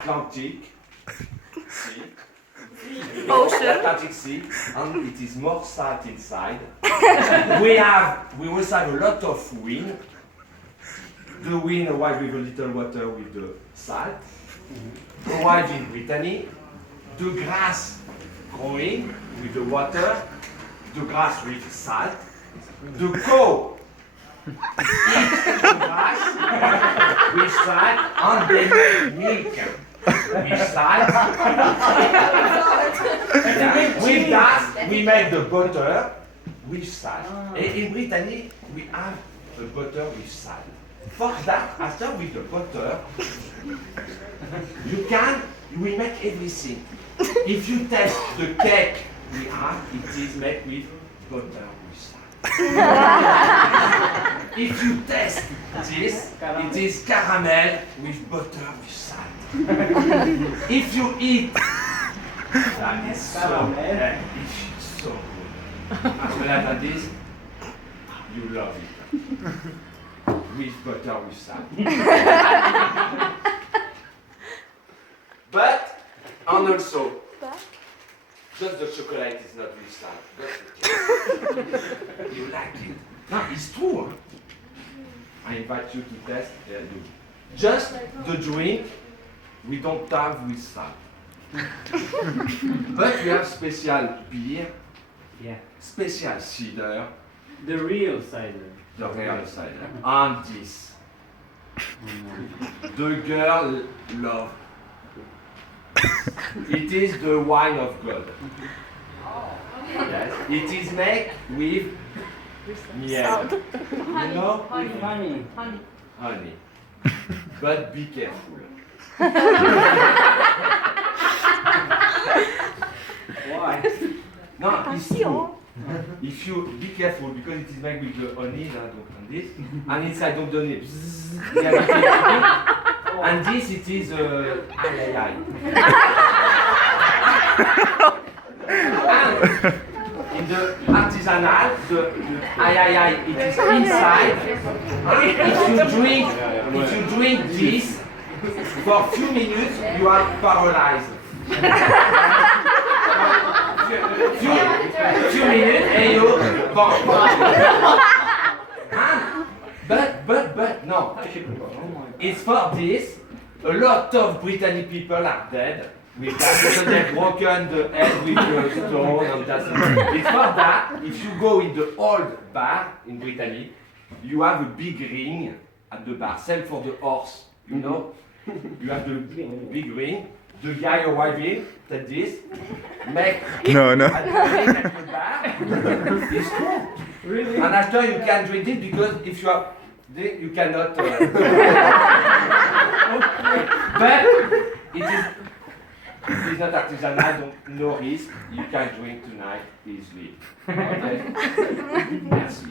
Atlantic Sea. Ocean. Atlantic Sea, and it is more salt inside. We also have a lot of wind. The wind arrives with a little water with the salt. Arrives in Britanny. The grass growing with the water. The grass with salt. The cow eat the grass with salt, and they make milk with salt. With that, we make the butter with salt. In Britanny, we have the butter with salt. For that, after with the butter, we make everything. If you taste the cake we have, it is made with butter with salt. If you taste this, it is caramel with butter with salt. If you eat, that is so, it's so good. After that, this, you love it. With butter with salt. But, and also, just the chocolate is not with salt. You like it. No, it's true. I invite you to test. Do. Just the drink, we don't have with salt. But we have special beer, special cider. The real cider. The real cider. And this. The girl love. It is the wine of God. Yes. It is made with miel. You know? Honey. Honey. But be careful. Why? No, it's true. If you be careful, because it is made with the honey and this, and inside don't do it. And this it is ay. And in the artisanal, the ay, it is inside. If you drink this for a few minutes, you are paralyzed. Few minutes and you bomb. But no. It's for this. A lot of Britanny people are dead with that because they've broken the head with a stone and that's it. It's for that. If you go in the old bar in Britanny, you have a big ring at the bar. Same for the horse, you know. You have the big ring. The guy arriving, take this, make No. at the ring at the bar. It's true. Really? And after you can drink it because if you have drink, you cannot. But it is not artisanal, no risk. You can drink tonight easily. Okay? Merci.